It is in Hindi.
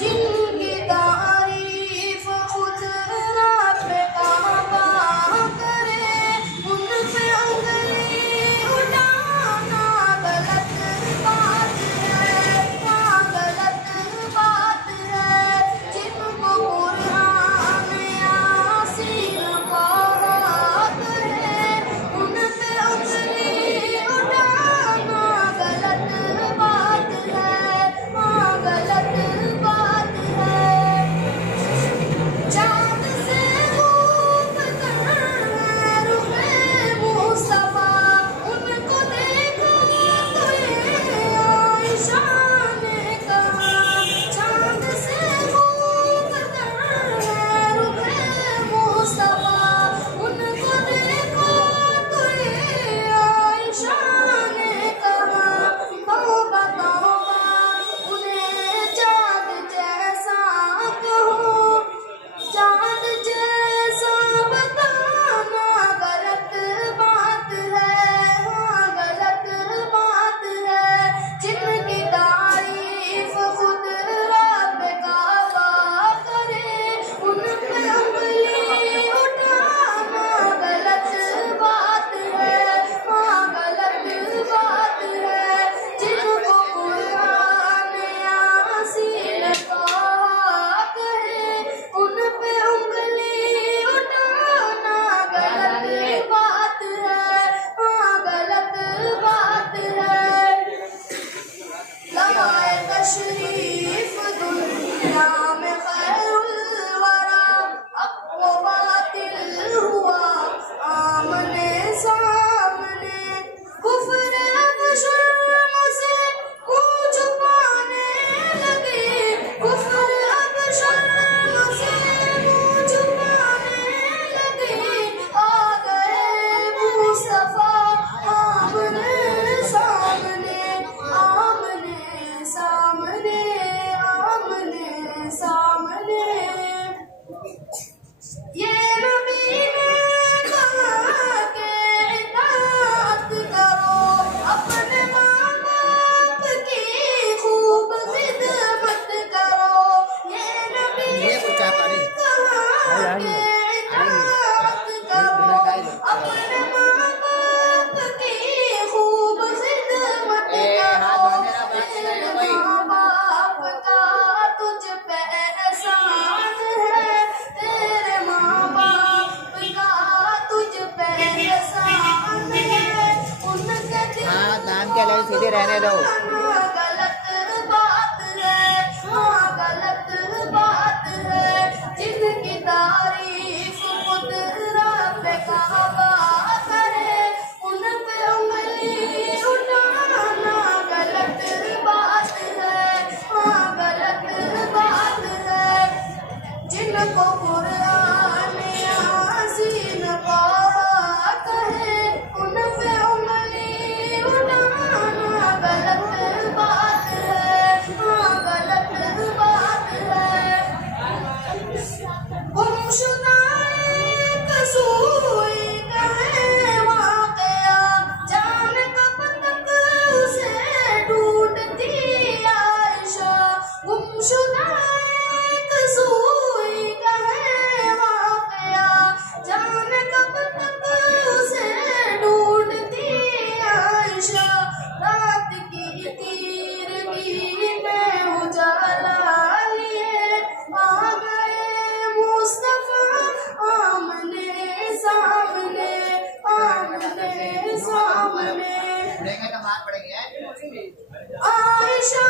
जिनकी तारीफ खुद रब काबा करे, उन पे उंगली उठाना गलत बात है, हाँ गलत बात है। जिनको कुरान यासीन पाक है, उन पे उंगली उठाना गलत बात है, हाँ गलत बात है। चाँद से खूब है रुखे मुस्तफा, उनको देखा तो ये आयशा ने कहा। चाँद से खूब है रुखे मुस्तफा, उनको देखा तो ये आयशा ने कहा। तौबा तौबा उन्हें चाँद जैसा कहो, चाँद जैसा बताना गलत बात है, हाँ गलत बात है। जिनकी तारीफ खुद रब काबा करे, उन पे उंगली उठाना गलत बात है, हाँ गलत बात है। जिनको कुरान यासीन पाक है, उन पे उंगली उठाना गलत बात है, हाँ गलत बात है। लम्हाए तशरीफ दुनिया में खैरुल वरा, अब वो बातिल हुआ आमने सामने। कुफ्र अब शर्म से मुँह छुपाने लगे, कुफ्र अब शर्म से मुँह छुपाने लगे। आ गए मुस्तफा आमने सामने, आमने सामने, आमने सामने। ये नबी ने कहा कि इताअत करो, अपने माँ बाप की खूब खिदमत करो। ये नबी ने कहा कि इताअत करो, अपने माँ बाप की खूब खिदमत करो। तेरे माँ बाप का तुझ पे एहसान है, तेरे माँ बाप का तुझ पे एहसान है। उनके दिल नाम क्या लगे सीधे रहने दो। गलत बात है, हाँ गलत बात है। जिनकी तारीफ खुद रब काबा करे, उन पे उंगली उठाना गलत बात है, हाँ गलत बात है। जिनको कुरान यासीन पाक है, उन पे उंगली उठाना गलत बात है, हाँ गलत बात है। गुमशुदा एक सूई का है वाक़या, जाने कब तक उसे ढूंढती आयशा। गुमशुदा एक सूई का है वाक़या, जाने कब तक उसे ढूंढती आयशा। रात की तीरगी में उजाला लिए आ गए मुस्तफा आमने सामने, आमने सामने। आयशा